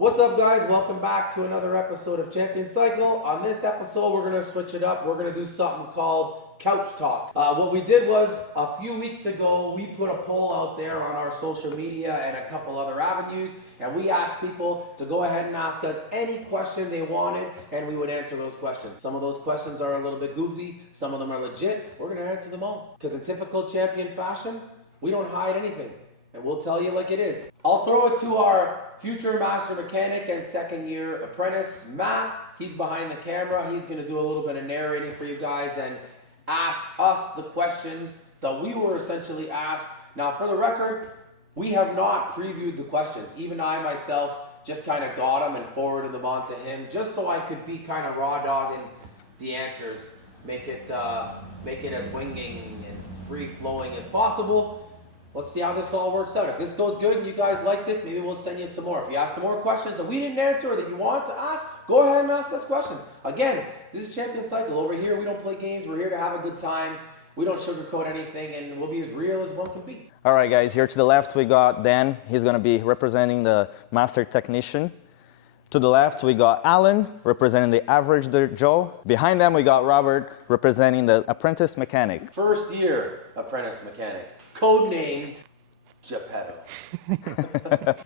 What's up, guys? Welcome back to another episode of Champion Cycle. On this episode, we're going to switch it up. We're going to do something called Couch Talk. What we did was, a few weeks ago, we put a poll out there on our social media and a couple other avenues, and we asked people to go ahead and ask us any question they wanted, and we would answer those questions. Some of those questions are a little bit goofy. Some of them are legit. We're going to answer them all. Because in typical champion fashion, we don't hide anything, and we'll tell you like it is. I'll throw it to our future master mechanic and second year apprentice, Matt. He's behind the camera. He's going to do a little bit of narrating for you guys and ask us the questions that we were essentially asked. Now, for the record, we have not previewed the questions. Even I myself just kind of got them and forwarded them on to him just so I could be kind of raw dogging the answers, make it as winging and free flowing as possible. Let's see how this all works out. If this goes good and you guys like this, maybe we'll send you some more. If you have some more questions that we didn't answer or that you want to ask, go ahead and ask us questions. Again, this is Champion Cycle. Over here, we don't play games. We're here to have a good time. We don't sugarcoat anything, and we'll be as real as one can be. All right, guys, here to the left, we got Dan. He's going to be representing the Master Technician. To the left, we got Alan, representing the Average Joe. Behind them, we got Robert, representing the Apprentice Mechanic. First year Apprentice Mechanic. Codenamed Geppetto.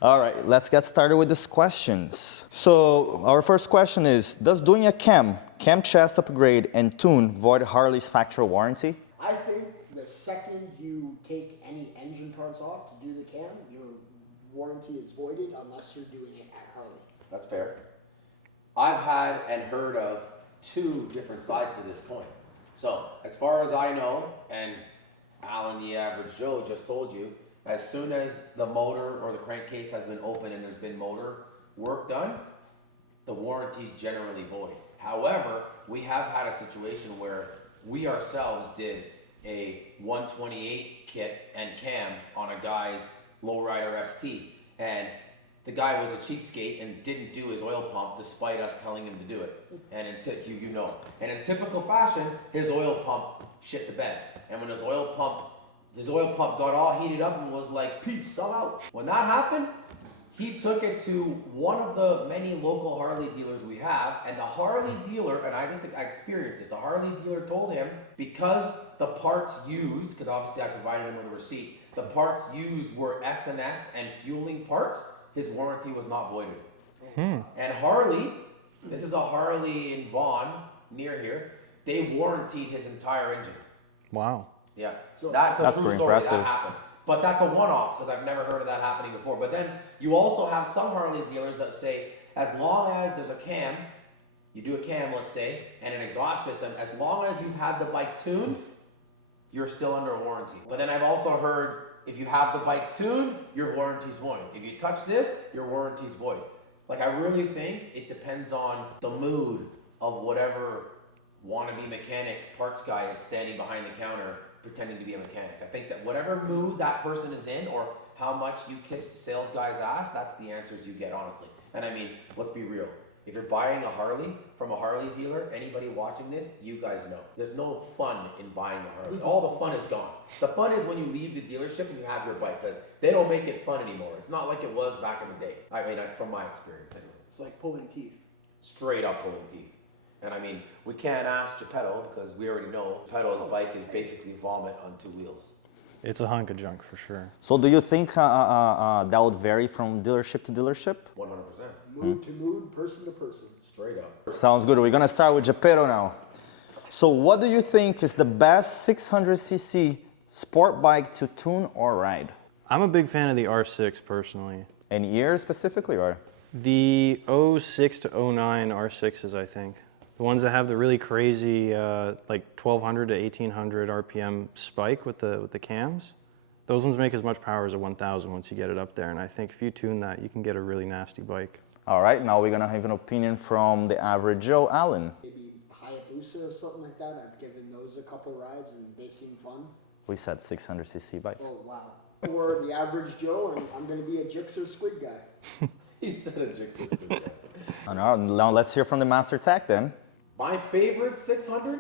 All right, let's get started with these questions. So our first question is, does doing a cam chest upgrade and tune void Harley's factory warranty? I think the second you take any engine parts off to do the cam, your warranty is voided unless you're doing it at Harley. That's fair. I've had and heard of two different sides to this coin. So as far as I know, and Alan, the Average Joe, just told you, as soon as the motor or the crankcase has been open and there's been motor work done, the warranty's generally void. However, we have had a situation where we ourselves did a 128 kit and cam on a guy's lowrider ST, and the guy was a cheapskate and didn't do his oil pump despite us telling him to do it. And in typical fashion, his oil pump shit the bed. And when his oil pump got all heated up and was like, peace, I'm out. When that happened, he took it to one of the many local Harley dealers we have, and the Harley dealer, and I experienced this, the Harley dealer told him, because the parts used, because obviously I provided him with a receipt, the parts used were S&S and fueling parts, his warranty was not voided. And Harley, this is a Harley in Vaughan, near here, they warranted his entire engine. Wow. Yeah, so that's a true story. Impressive. That happened. But that's a one-off, because I've never heard of that happening before. But then you also have some Harley dealers that say, as long as there's a cam, you do a cam, let's say, and an exhaust system, as long as you've had the bike tuned, you're still under warranty. But then I've also heard, if you have the bike tuned, your warranty's void. If you touch this, your warranty's void. Like, I really think it depends on the mood of whatever wannabe mechanic parts guy is standing behind the counter pretending to be a mechanic. I think that whatever mood that person is in, or how much you kiss the sales guy's ass, that's the answers you get, honestly. And I mean, let's be real. If you're buying a Harley from a Harley dealer, anybody watching this, you guys know. There's no fun in buying a Harley. All the fun is gone. The fun is when you leave the dealership and you have your bike, because they don't make it fun anymore. It's not like it was back in the day. I mean, from my experience anyway. It's like pulling teeth. Straight up pulling teeth. And I mean, we can't ask Geppetto because we already know Geppetto's bike is basically vomit on two wheels. It's a hunk of junk for sure. So do you think that would vary from dealership to dealership? 100%. Mood to mood, person to person. Straight up. Sounds good. We're going to start with Geppetto now. So what do you think is the best 600cc sport bike to tune or ride? I'm a big fan of the R6 personally. Any year specifically, or? The 06 to 09 R6s, I think. The ones that have the really crazy, like 1200 to 1800 RPM spike with the cams. Those ones make as much power as a 1000 once you get it up there. And I think if you tune that, you can get a really nasty bike. All right, now we're going to have an opinion from the Average Joe, Alan. Maybe Hayabusa or something like that. I've given those a couple rides and they seem fun. We said 600cc bike. Oh, wow. Or the Average Joe, and I'm going to be a Jixer Squid guy. He said a Jixer Squid guy. Now let's hear from the Master Tech then. My favorite 600?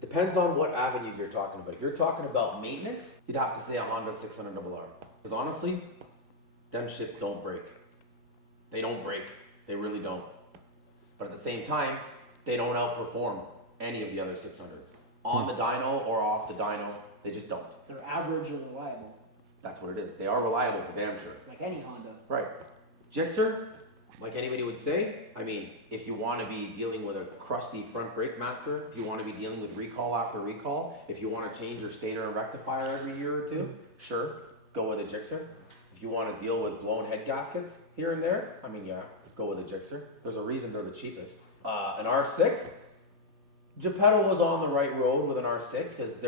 Depends on what avenue you're talking about. If you're talking about maintenance, you'd have to say a Honda 600RR. Because honestly, them shits don't break. They don't break. They really don't. But at the same time, they don't outperform any of the other 600s. On the dyno or off the dyno, they just don't. They're average and reliable, That's what it is. They are reliable for damn sure. like any Honda. Right. Gixxer, like anybody would say, I mean, if you want to be dealing with a crusty front brake master, if you want to be dealing with recall after recall, if you want to change your stator and rectifier every year or two, sure, go with a Gixxer. If you want to deal with blown head gaskets here and there, I mean, yeah, go with a Gixxer. There's a reason they're the cheapest. An R6, Geppetto was on the right road with an R6 because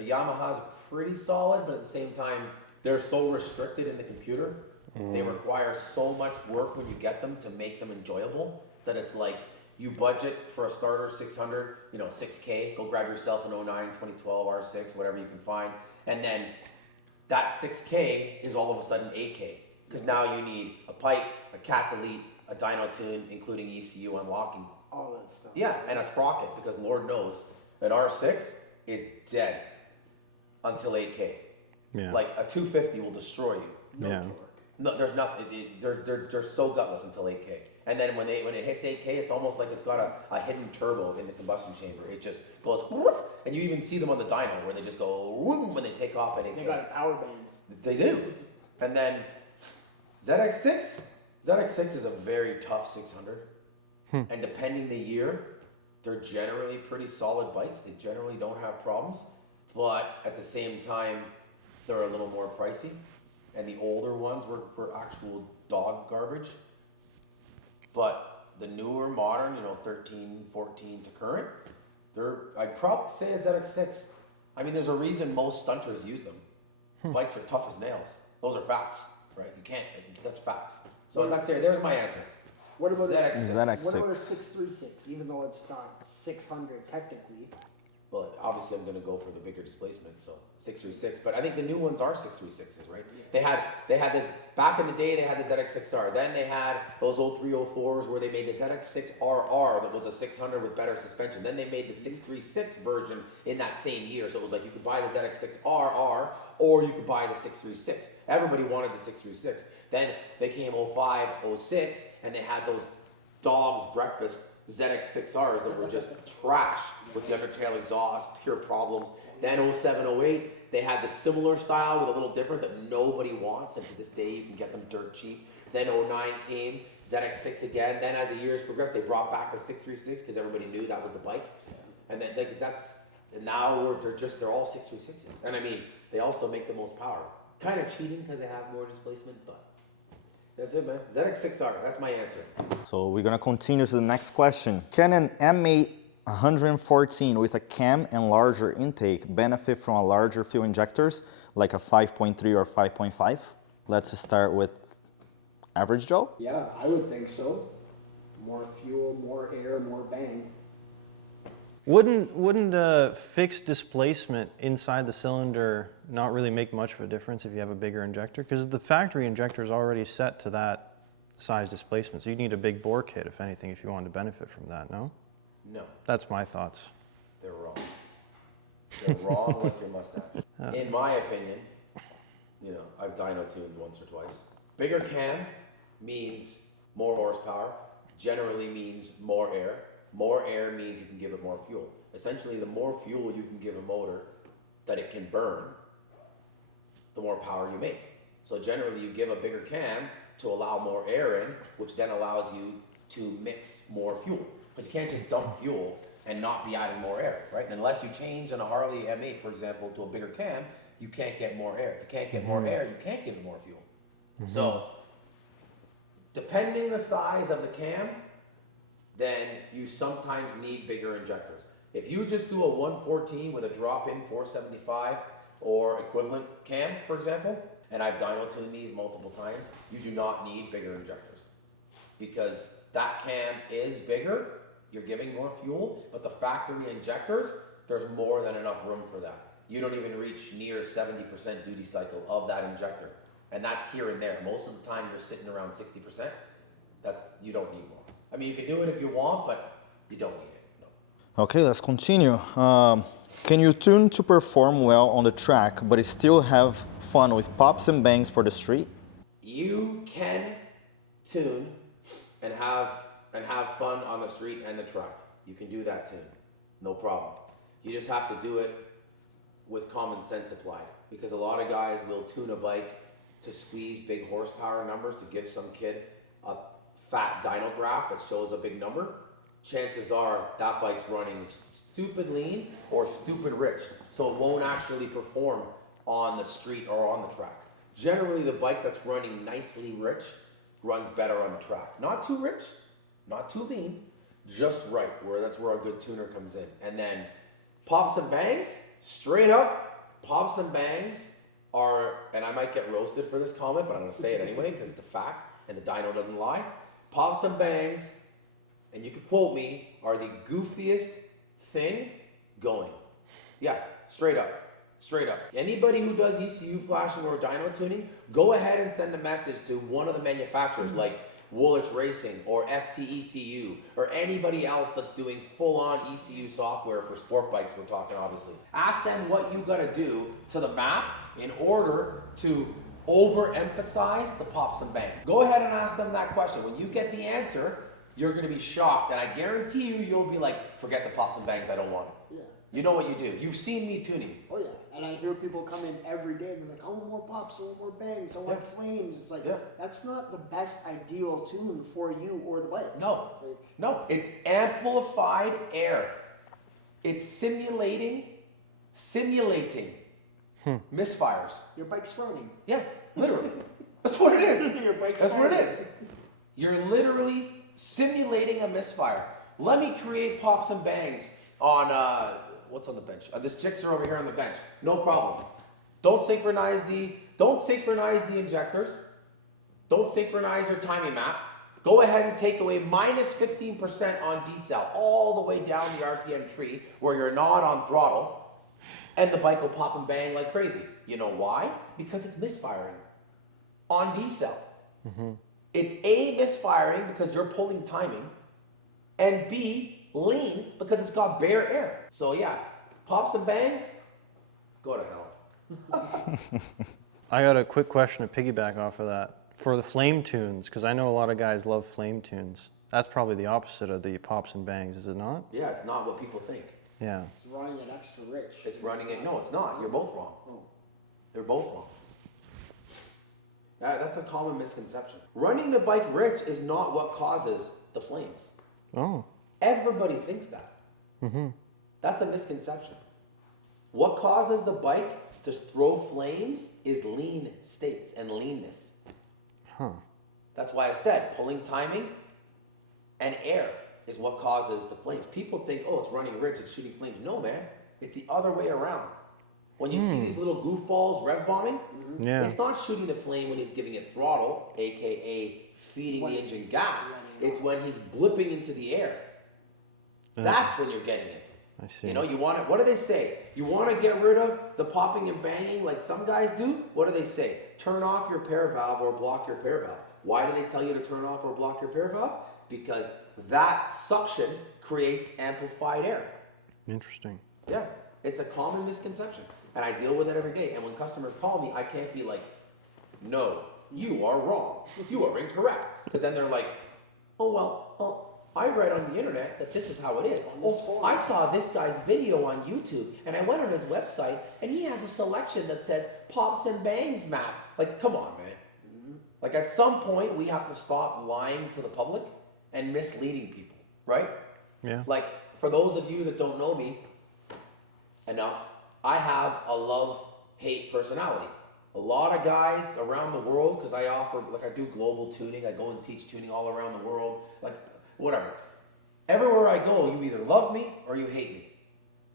Yamaha's pretty solid, but at the same time, they're so restricted in the computer. They require so much work when you get them to make them enjoyable that it's like you budget for a starter 600, 6K, go grab yourself an 09, 2012 R6, whatever you can find, and then that 6K is all of a sudden 8K because now you need a pipe, a cat delete, a dyno tune, including ECU unlocking. All that stuff. Yeah, and a sprocket because Lord knows that R6 is dead until 8K. Yeah. Like a 250 will destroy you. Yeah. No, there's nothing. They're so gutless until 8K, and then when it hits 8K, it's almost like it's got a hidden turbo in the combustion chamber. It just goes, and you even see them on the dyno where they just go when they take off at 8K. They got a power band. They do, and then ZX6 is a very tough 600, and depending the year, they're generally pretty solid bikes. They generally don't have problems, but at the same time, they're a little more pricey. And the older ones were actual dog garbage. But the newer, modern, 13, 14 to current, I'd probably say a ZX6. I mean, there's a reason most stunters use them. Bikes are tough as nails. Those are facts, right? That's facts. So there's my answer. What about ZX6. What about a 636? Even though it's not 600 technically. Well, obviously I'm going to go for the bigger displacement, so 636. But I think the new ones are 636s, right? Yeah. They had this back in the day. They had the ZX6R. Then they had those 0304s where they made the ZX6RR that was a 600 with better suspension. Then they made the 636 version in that same year. So it was like you could buy the ZX6RR or you could buy the 636. Everybody wanted the 636. Then they came 05, 06, and they had those dog's breakfast ZX6Rs that were just trash with the undertail exhaust, pure problems. Then 07, 08, they had the similar style with a little different that nobody wants, and to this day you can get them dirt cheap. Then 09 came, ZX6 again. Then as the years progressed, they brought back the 636 because everybody knew that was the bike. And then now they're all 636s. And I mean, they also make the most power. Kind of cheating because they have more displacement, but that's it, man. ZX6R, that's my answer. So we're gonna continue to the next question. Can an M8 114 with a cam and larger intake benefit from a larger fuel injectors, like a 5.3 or 5.5? Let's start with average Joe. Yeah, I would think so. More fuel, more air, more bang. Wouldn't fixed displacement inside the cylinder not really make much of a difference if you have a bigger injector? Because the factory injector is already set to that size displacement, so you need a big bore kit, if anything, if you want to benefit from that, no? No, That's my thoughts. they're wrong. They're wrong like your mustache. In my opinion, I've dyno tuned once or twice. Bigger cam means more horsepower, generally means more air. More air means you can give it more fuel. Essentially, the more fuel you can give a motor that it can burn, the more power you make. So generally, you give a bigger cam to allow more air in, which then allows you to mix more fuel. Because you can't just dump fuel and not be adding more air, right? And unless you change on a Harley M8, for example, to a bigger cam, you can't get more air. If you can't get more air, you can't give it more fuel. So, depending the size of the cam, then you sometimes need bigger injectors. If you just do a 114 with a drop-in 475 or equivalent cam, for example, and I've dyno tuned these multiple times, you do not need bigger injectors. Because that cam is bigger, you're giving more fuel, but the factory injectors, there's more than enough room for that. You don't even reach near 70% duty cycle of that injector. And that's here and there. Most of the time you're sitting around 60%. You don't need more. I mean, you can do it if you want, but you don't need it, no. Okay, let's continue. Can you tune to perform well on the track, but still have fun with pops and bangs for the street? You can tune and have fun on the street and the track. You can do that too, no problem. You just have to do it with common sense applied, because a lot of guys will tune a bike to squeeze big horsepower numbers to give some kid a fat dyno graph that shows a big number. Chances are that bike's running stupid lean or stupid rich, so it won't actually perform on the street or on the track. Generally, the bike that's running nicely rich runs better on the track. Not too rich, not too lean, just right, that's where a good tuner comes in. And then pops and bangs, straight up, pops and bangs are, and I might get roasted for this comment, but I'm gonna say it anyway because it's a fact and the dyno doesn't lie. Pops and bangs, and you can quote me, are the goofiest thing going. Yeah, straight up. Straight up. Anybody who does ECU flashing or dyno tuning, go ahead and send a message to one of the manufacturers like Woolwich Racing or FTECU or anybody else that's doing full-on ECU software for sport bikes, we're talking obviously. Ask them what you gotta do to the map in order to overemphasize the pops and bangs. Go ahead and ask them that question. When you get the answer, you're gonna be shocked, and I guarantee you'll be like, forget the pops and bangs, I don't want it. Yeah. You know what you do. You've seen me tuning. Oh yeah, and I hear people come in every day. They're like, "I want more pops, I want more bangs, I want flames." It's like that's not the best ideal tune for you or the bike. No, no. It's amplified air. It's simulating misfires. Your bike's frowning. Yeah, literally. That's what it is. Your bike's That's what it frowning. is. You're literally simulating a misfire. Let me create pops and bangs on what's on the bench? This Gixxer over here on the bench. No problem. Don't synchronize the injectors. Don't synchronize your timing map. Go ahead and take away minus 15% on decel all the way down the RPM tree where you're not on throttle, and the bike will pop and bang like crazy. You know why? Because it's misfiring on decel. Mm-hmm. It's A, misfiring because you're pulling timing, and B, lean because it's got bare air. So yeah, pops and bangs, go to hell. I got a quick question to piggyback off of that. For the flame tunes, because I know a lot of guys love flame tunes, that's probably the opposite of the pops and bangs, is it not? Yeah, it's not what people think. Yeah. It's running it extra rich. It's running it. No, it's not. You're both wrong. Oh. They're both wrong. That's a common misconception. Running the bike rich is not what causes the flames. Oh. Everybody thinks that. Mm-hmm. That's a misconception. What causes the bike to throw flames is lean states and leanness. Huh. That's why I said pulling timing and air is what causes the flames. People think, oh, it's running rich, it's shooting flames. No, man. It's the other way around. When you see these little goofballs rev bombing, it's not shooting the flame when he's giving it throttle, aka feeding the engine gas. It's when he's blipping into the air. That's when you're getting it. I see. You know, you want to, what do they say? You want to get rid of the popping and banging like some guys do? What do they say? Turn off your pair valve or block your pair valve. Why do they tell you to turn off or block your pair valve? Because that suction creates amplified air. Interesting. Yeah, it's a common misconception. And I deal with it every day. And when customers call me, I can't be like, no, you are wrong. You are incorrect. Because then they're like, oh, well, I read on the internet that this is how it is. Oh, I saw this guy's video on YouTube, and I went on his website, and he has a selection that says pops and bangs map. Like, come on, man. Mm-hmm. Like, at some point, we have to stop lying to the public and misleading people, right? Yeah. Like, for those of you that don't know me enough, I have a love-hate personality. A lot of guys around the world, because I offer, like I do global tuning, I go and teach tuning all around the world, like whatever. Everywhere I go, you either love me or you hate me.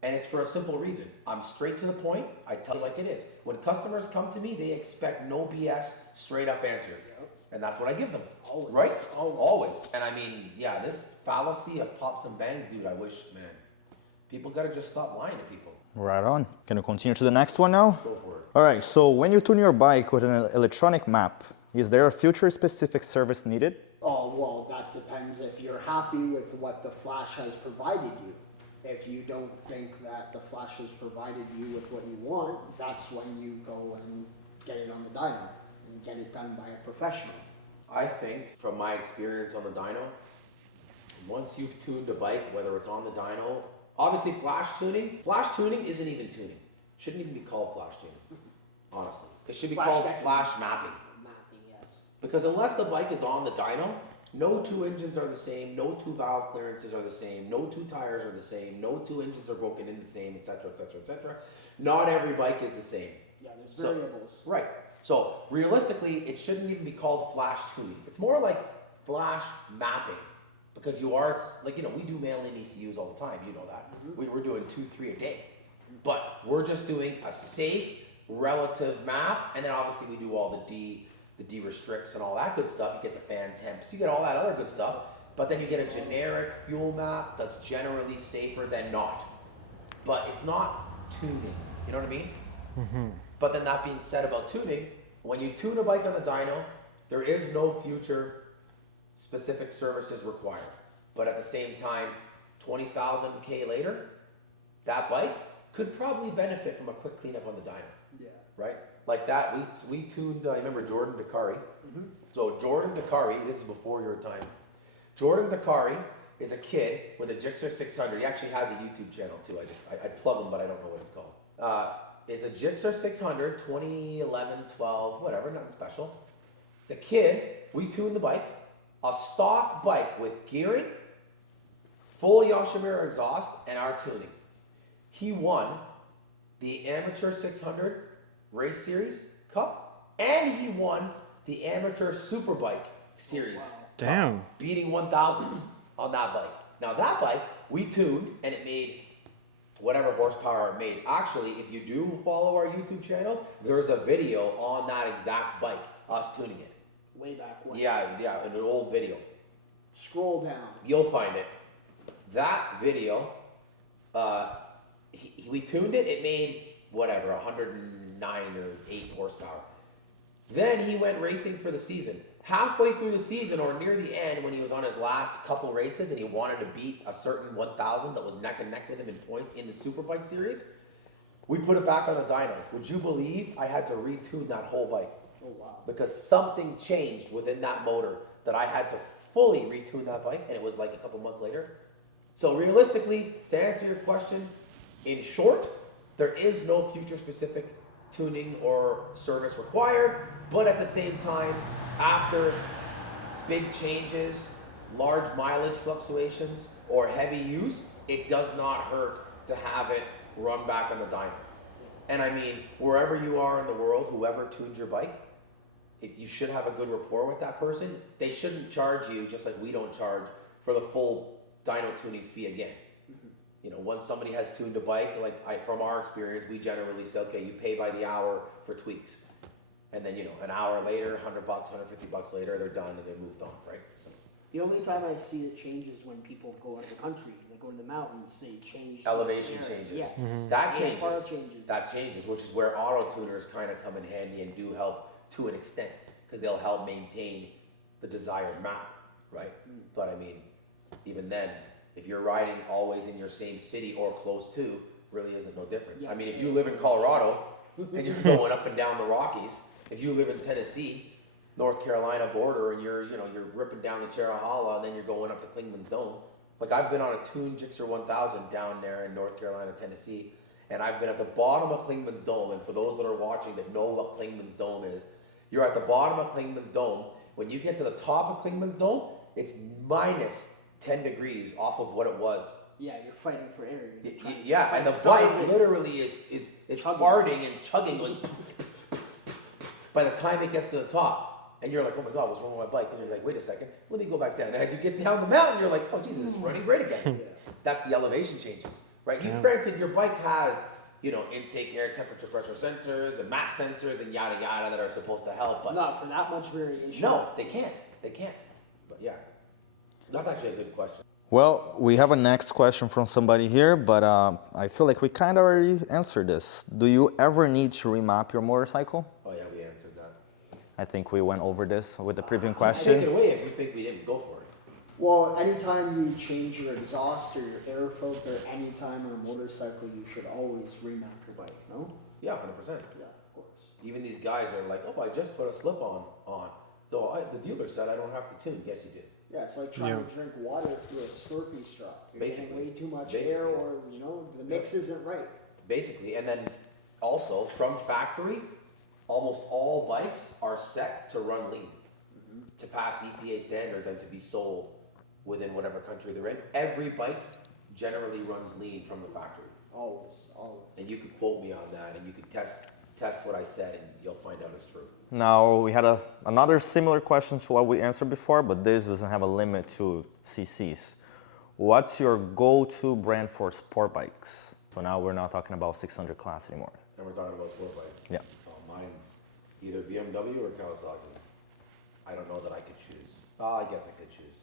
And it's for a simple reason. I'm straight to the point, I tell you like it is. When customers come to me, they expect no BS, straight up answers. And that's what I give them. Always. Right? Always. And I mean, yeah, this fallacy of pops and bangs, dude, I wish, man, people gotta just stop lying to people. Right on. Can you continue to the next one now? Go for it. All right, so when you tune your bike with an electronic map, is there a future-specific service needed? Oh, well, that depends if you're happy with what the flash has provided you. If you don't think that the flash has provided you with what you want, that's when you go and get it on the dyno and get it done by a professional. I think from my experience on the dyno, once you've tuned a bike, whether it's on the dyno, obviously flash tuning isn't even tuning. Shouldn't even be called flash tuning, honestly. It should be called flash mapping. Mapping, yes. Because unless the bike is on the dyno, no two engines are the same, no two valve clearances are the same, no two tires are the same, no two engines are broken in the same, etc., etc., etc. Not every bike is the same. Yeah, there's variables. Right. So realistically, it shouldn't even be called flash tuning. It's more like flash mapping. Because you are, like, you know, we do mail-in ECUs all the time, you know that. We're doing 2-3 a day. But we're just doing a safe, relative map, and then obviously we do all the D restricts and all that good stuff. You get the fan temps, you get all that other good stuff. But then you get a generic fuel map that's generally safer than not. But it's not tuning, you know what I mean? But then that being said about tuning, when you tune a bike on the dyno, there is no future specific services required. But at the same time, 20,000 K later, that bike could probably benefit from a quick cleanup on the dyno. Yeah. Right? Like that, we tuned, I remember Jordan Dakari. So Jordan Dakari, this is before your time. Jordan Dakari is a kid with a Gixxer 600. He actually has a YouTube channel too. I'd plug him, but I don't know what it's called. It's a Gixxer 600, 2011, 12, whatever, nothing special. The kid, we tuned the bike, a stock bike with gearing, full Yoshimura exhaust, and our tuning. He won the Amateur 600 Race Series Cup, and he won the Amateur Superbike Series Damn. Cup, beating 1000s on that bike. Now that bike, we tuned, and it made whatever horsepower it made. Actually, if you do follow our YouTube channels, there's a video on that exact bike, us tuning it. Way back when. Yeah, an old video. Scroll down. You'll find it. That video, we tuned it. It made whatever 109 or 8 horsepower. Then he went racing for the season. Halfway through the season, or near the end, when he was on his last couple races and he wanted to beat a certain 1000 that was neck and neck with him in points in the Superbike series, we put it back on the dyno. Would you believe I had to retune that whole bike? Oh, wow. Because something changed within that motor that I had to fully retune that bike, and it was like a couple months later. So realistically, to answer your question, in short, there is no future specific tuning or service required, but at the same time, after big changes, large mileage fluctuations, or heavy use, it does not hurt to have it run back on the dyno. And I mean, wherever you are in the world, whoever tunes your bike, you should have a good rapport with that person. They shouldn't charge you, just like we don't charge, for the full dyno tuning fee again. You know, once somebody has tuned a bike, from our experience, we generally say, okay, you pay by the hour for tweaks. And then, you know, an hour later, $100, $150 later, they're done and they're moved on, right? So The only time I see it change is when people go out of the country. They go to the mountains, they change. elevation the area. changes. Yes. That AFR changes. changes. That changes, which is where auto tuners kind of come in handy and do help to an extent, because they'll help maintain the desired map, right? But I mean, even then, if you're riding always in your same city or close to, really isn't no difference. Yeah. I mean, if you live in Colorado and you're going up and down the Rockies, if you live in Tennessee, North Carolina border, and you're ripping down the Cherrahala and then you're going up to Klingman's Dome. Like, I've been on a tuned Gixxer 1000 down there in North Carolina, Tennessee, and I've been at the bottom of Klingman's Dome. And for those that are watching that know what Klingman's Dome is, you're at the bottom of Klingman's Dome. When you get to the top of Klingman's Dome, it's minus 10 degrees off of what it was. Yeah, you're fighting for air. You're trying to Yeah, and the starve bike it. literally is farting and chugging like by the time it gets to the top. And you're like, oh my God, what's wrong with my bike? And you're like, wait a second, let me go back down. And as you get down the mountain, you're like, oh Jesus, it's running great again. That's the elevation changes, right? You granted your bike has, you know, intake air temperature pressure sensors and map sensors and yada yada that are supposed to help, but Not for that much variation. no, they can't. But yeah, that's actually a good question. Well, we have a next question from somebody here, but I feel like we kind of already answered this. Do you ever need to remap your motorcycle? Oh yeah, we answered that. I think we went over this with the previous Take it question. away if you think we didn't go for it. Well, anytime you change your exhaust or your air filter, anytime on a motorcycle, you should always remap your bike, no? Yeah, 100%. Yeah, of course. Even these guys are like, oh, I just put a slip on. Though the dealer said I don't have to tune. Yes, you did. Yeah, it's like trying to drink water through a Slurpee straw. You're getting Basically. way too much air, or the mix isn't right. Basically, and then also from factory, almost all bikes are set to run lean, to pass EPA standards and to be sold within whatever country they're in. Every bike generally runs lean from the factory. Always. And you could quote me on that, and you could test what I said, and you'll find out it's true. Now, we had another similar question to what we answered before, but this doesn't have a limit to CCs. What's your go-to brand for sport bikes? So now we're not talking about 600 class anymore. And we're talking about sport bikes. Yeah. Oh, mine's either BMW or Kawasaki. I don't know that I could choose. I guess I could choose.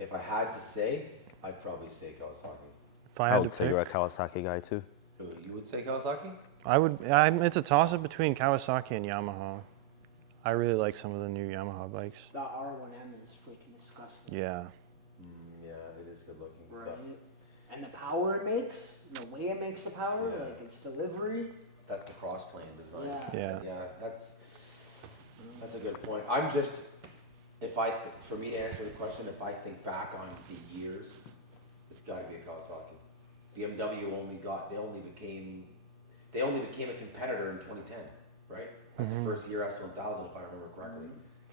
If I had to say, I'd probably say Kawasaki. If I I had would to say pick, you're a Kawasaki guy too. Ooh, you would say Kawasaki? it's a toss-up between Kawasaki and Yamaha. I really like some of the new Yamaha bikes. The R1M is freaking disgusting. Yeah. Yeah, it is good looking. Right. But And the power it makes, the way it makes the power, Yeah. like its delivery. that's the cross-plane design. Yeah. Yeah. Yeah, that's a good point. I'm just, for me to answer the question, if I think back on the years, it's got to be a Kawasaki. BMW they only became a competitor in 2010, right? That's the first year S1000, if I remember correctly.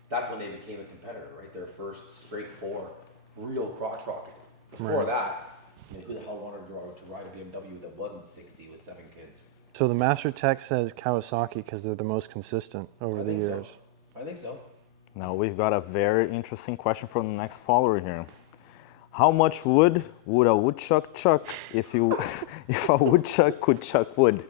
That's when they became a competitor, right? Their first straight four real crotch rocket. Before that, I mean, who the hell wanted to ride a BMW that wasn't 60 with 7 kids? So the Master Tech says Kawasaki because they're the most consistent over the years. I think so. Now we've got a very interesting question from the next follower here. How much wood would a woodchuck chuck if a woodchuck could chuck wood?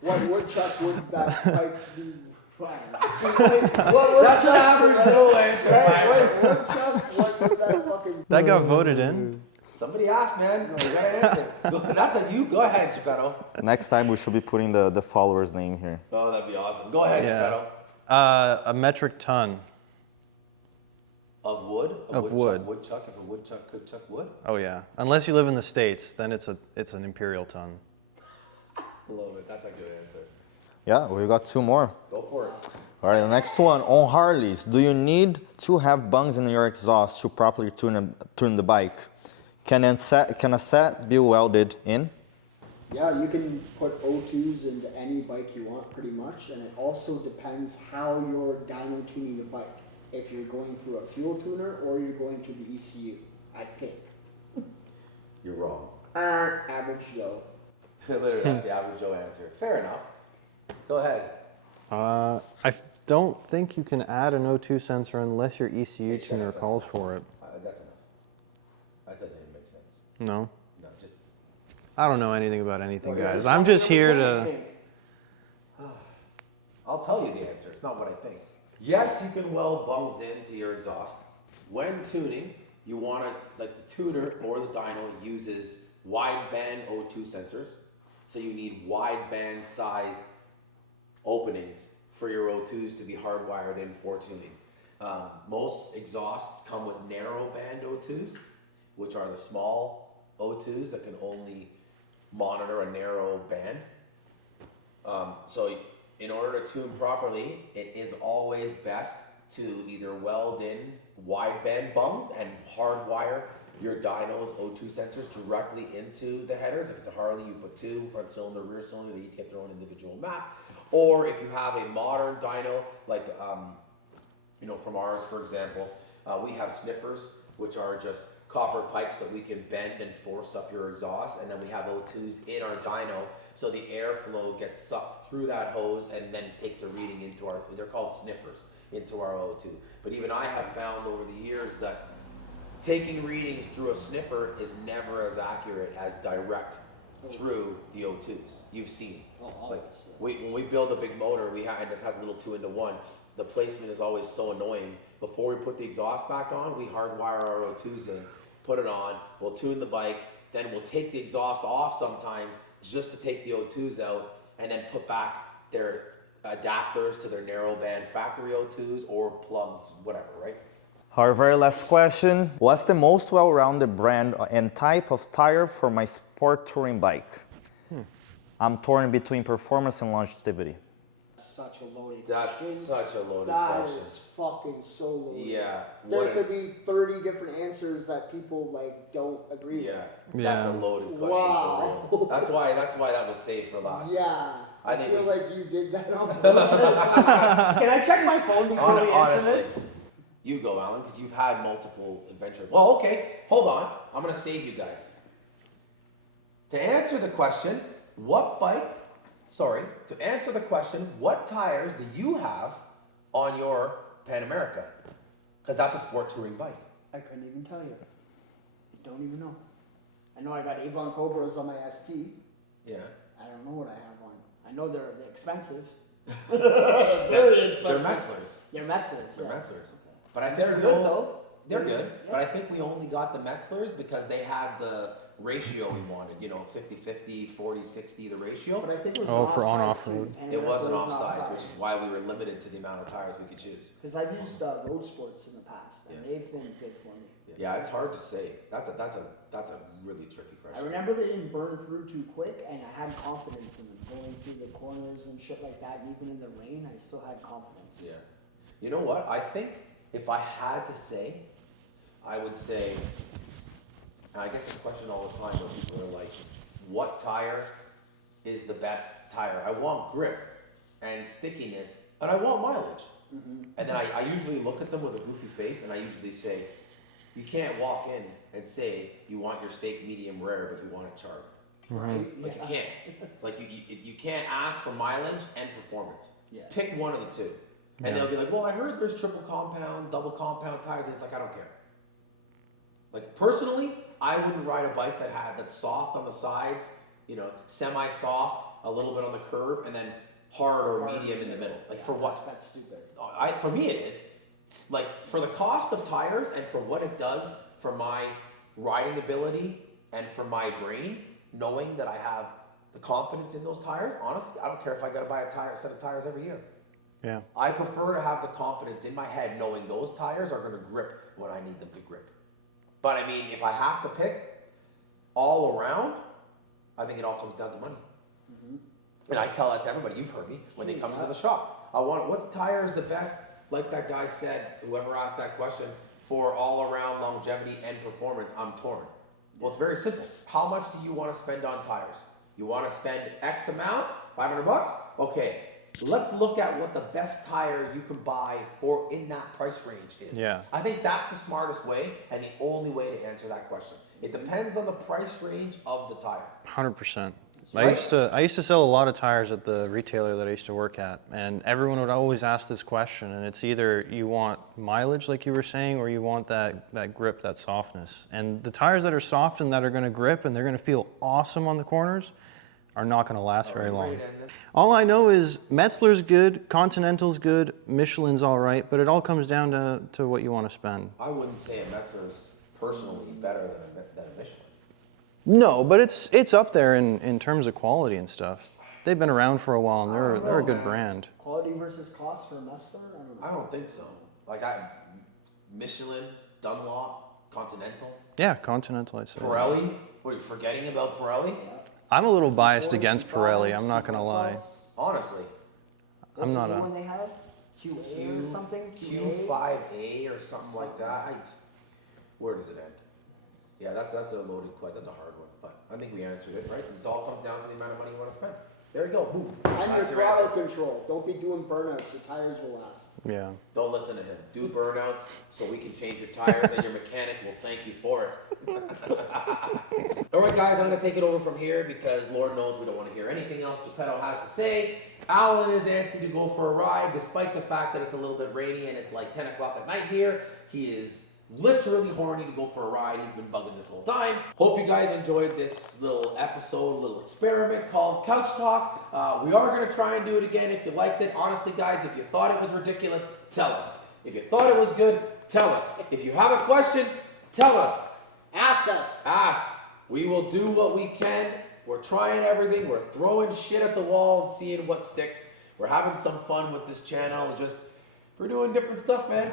What woodchuck would that bike be riding? That's the average Joe answer. What woodchuck? What would that fucking... That got voted in. Somebody asked, man. You gotta answer. That's a you. Go ahead, Geppetto. Next time we should be putting the follower's name here. Oh, that'd be awesome. Go ahead, Yeah. Geppetto. A metric ton. Of wood? Of wood. Woodchuck, if a woodchuck could chuck wood? Oh yeah. Unless you live in the States, then it's an imperial ton. Love it. That's a good answer. Yeah, we've got 2 more. Go for it. All right, the next one. On Harleys, do you need to have bungs in your exhaust to properly tune the bike? Can a set be welded in? Yeah, you can put O2s into any bike you want pretty much, and it also depends how you're dyno tuning the bike. If you're going through a fuel tuner or you're going through the ECU, I think. You're wrong. Average Joe. Literally, that's the average Joe answer. Fair enough. Go ahead. I don't think you can add an O2 sensor unless your ECU tuner calls for it. That's enough. That doesn't even make sense. No? No, just... I don't know anything about anything, What is guys. it? I'm just here What do you to... think? I'll tell you the answer. It's not what I think. Yes, you can weld bungs into your exhaust. When tuning, you want to, like the tuner or the dyno uses wideband O2 sensors. So you need wideband sized openings for your O2s to be hardwired in for tuning. Most exhausts come with narrow band O2s, which are the small O2s that can only monitor a narrow band. So in order to tune properly, it is always best to either weld in wideband bungs and hardwire your dyno's O2 sensors directly into the headers. If it's a Harley, you put 2, front cylinder, rear cylinder, they each get their own individual map. Or if you have a modern dyno, like from ours, for example, we have sniffers, which are just copper pipes that we can bend and force up your exhaust, and then we have O2s in our dyno, so the airflow gets sucked through that hose and then takes a reading into they're called sniffers, into our O2. But even I have found over the years that taking readings through a sniffer is never as accurate as direct through the O2s. You've seen. Like when we build a big motor, and it has a little 2-into-1. The placement is always so annoying. Before we put the exhaust back on, we hardwire our O2s in, put it on, we'll tune the bike, then we'll take the exhaust off sometimes just to take the O2s out, and then put back their adapters to their narrowband factory O2s or plugs, whatever, right? Our very last question. What's the most well-rounded brand and type of tire for my sport touring bike? I'm torn between performance and longevity. Such a loaded That's question. such a loaded That question. is fucking so loaded. Yeah. There could be 30 different answers that people like don't agree Yeah. with. That's a Yeah. loaded question Wow. for real. That's why that was saved for last. Yeah. I think feel we- like you did that on purpose. Can I check my phone before we answer Honestly. this? You go, Alan, because you've had multiple adventures. Well, okay, hold on. I'm gonna save you guys. To answer the question, to answer the question, what tires do you have on your Pan America? Because that's a sport touring bike. I couldn't even tell you. Don't even know. I know I got Avon Cobras on my ST. Yeah. I don't know what I have on. I know they're expensive. Very expensive. They're Metzlers. They're Metzlers. They're yeah. Metzlers. But I think They're we good only- though. They're good, Yeah. but I think we only got the Metzlers because they had the ratio we wanted, 50-50, 40-60, the ratio. But I think it was Oh, for on offsides, off-road. too. And It wasn't was offsides, which is why we were limited to the amount of tires we could choose. Because I've used road sports in the past, and Yeah. they've been good for me. Yeah, it's hard to say. That's a really tricky I question. remember they didn't burn through too quick, and I had confidence in them going through the corners and shit like that. And even in the rain, I still had confidence. Yeah. You know what? I think if I had to say, I would say, and I get this question all the time where people are like, what tire is the best tire? I want grip and stickiness, and I want mileage. And then I usually look at them with a goofy face, and I usually say, you can't walk in and say you want your steak medium rare, but you want it charred. Right? Like you can't. Like you can't ask for mileage and performance. Yeah. Pick one of the two. And they'll be like, well, I heard there's triple compound, double compound tires. And it's like, I don't care. Like personally, I wouldn't ride a bike that's soft on the sides, semi-soft, a little bit on the curve, and then hard or medium in the middle. Like for what? That's stupid. For me it is. Like for the cost of tires and for what it does for my riding ability and for my brain, knowing that I have the confidence in those tires, honestly, I don't care if I gotta buy a set of tires every year. Yeah. I prefer to have the confidence in my head knowing those tires are gonna grip when I need them to grip. But I mean, if I have to pick all around, I think it all comes down to money. And I tell that to everybody, you've heard me, when they come into the shop. I want, what tire is the best, like that guy said, whoever asked that question, for all around longevity and performance, I'm torn. Well, it's very simple. How much do you want to spend on tires? You want to spend X amount, $500? Okay, let's look at what the best tire you can buy for in that price range is. Yeah. I think that's the smartest way and the only way to answer that question. It depends on the price range of the tire. 100%. Right. I used to sell a lot of tires at the retailer that I used to work at, and everyone would always ask this question, and it's either you want mileage, like you were saying, or you want that grip, that softness. And the tires that are soft and that are going to grip and they're going to feel awesome on the corners are not going to last very long. All I know is Metzler's good, Continental's good, Michelin's all right, but it all comes down to what you want to spend. I wouldn't say a Metzler's personally better than a Michelin. No, but it's up there in terms of quality and stuff. They've been around for a while, and they're a good brand. Quality versus cost for a Messler? I don't know. I don't think so. Michelin, Dunlop, Continental, Yeah, Continental, I'd say. Pirelli. What are you forgetting about Pirelli? I'm a little biased against Pirelli, I'm not gonna lie. Honestly, What's not the a- one they have? QA or something? Q5A or something like that. Where does it end? Yeah, that's a loaded question. That's a hard one, but I think we answered it, right? It all comes down to the amount of money you want to spend. There you go. Boom. And your That's your throttle answer. control. Don't be doing burnouts. Your tires will last. Yeah. Don't listen to him. Do burnouts so we can change your tires, and your mechanic will thank you for it. All right, guys, I'm going to take it over from here because Lord knows we don't want to hear anything else Geppetto has to say. Alan is antsy to go for a ride, despite the fact that it's a little bit rainy and it's like 10 o'clock at night here. He is literally horny to go for a ride. He's been bugging this whole time. Hope you guys enjoyed this little episode, little experiment called Couch Talk. We are going to try and do it again if you liked it. Honestly, guys, if you thought it was ridiculous, tell us. If you thought it was good, tell us. If you have a question, tell us. Ask us. Ask. We will do what we can. We're trying everything. We're throwing shit at the wall and seeing what sticks. We're having some fun with this channel. We're doing different stuff, man.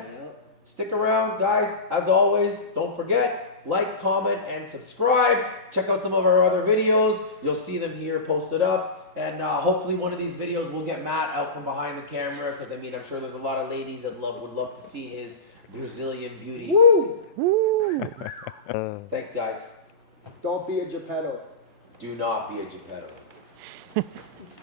Stick around, guys. As always, don't forget, like, comment, and subscribe. Check out some of our other videos. You'll see them here posted up. And hopefully one of these videos will get Matt out from behind the camera, because I mean, I'm sure there's a lot of ladies that would love to see his Brazilian beauty. Woo! Thanks, guys. Don't be a Geppetto. Do not be a Geppetto.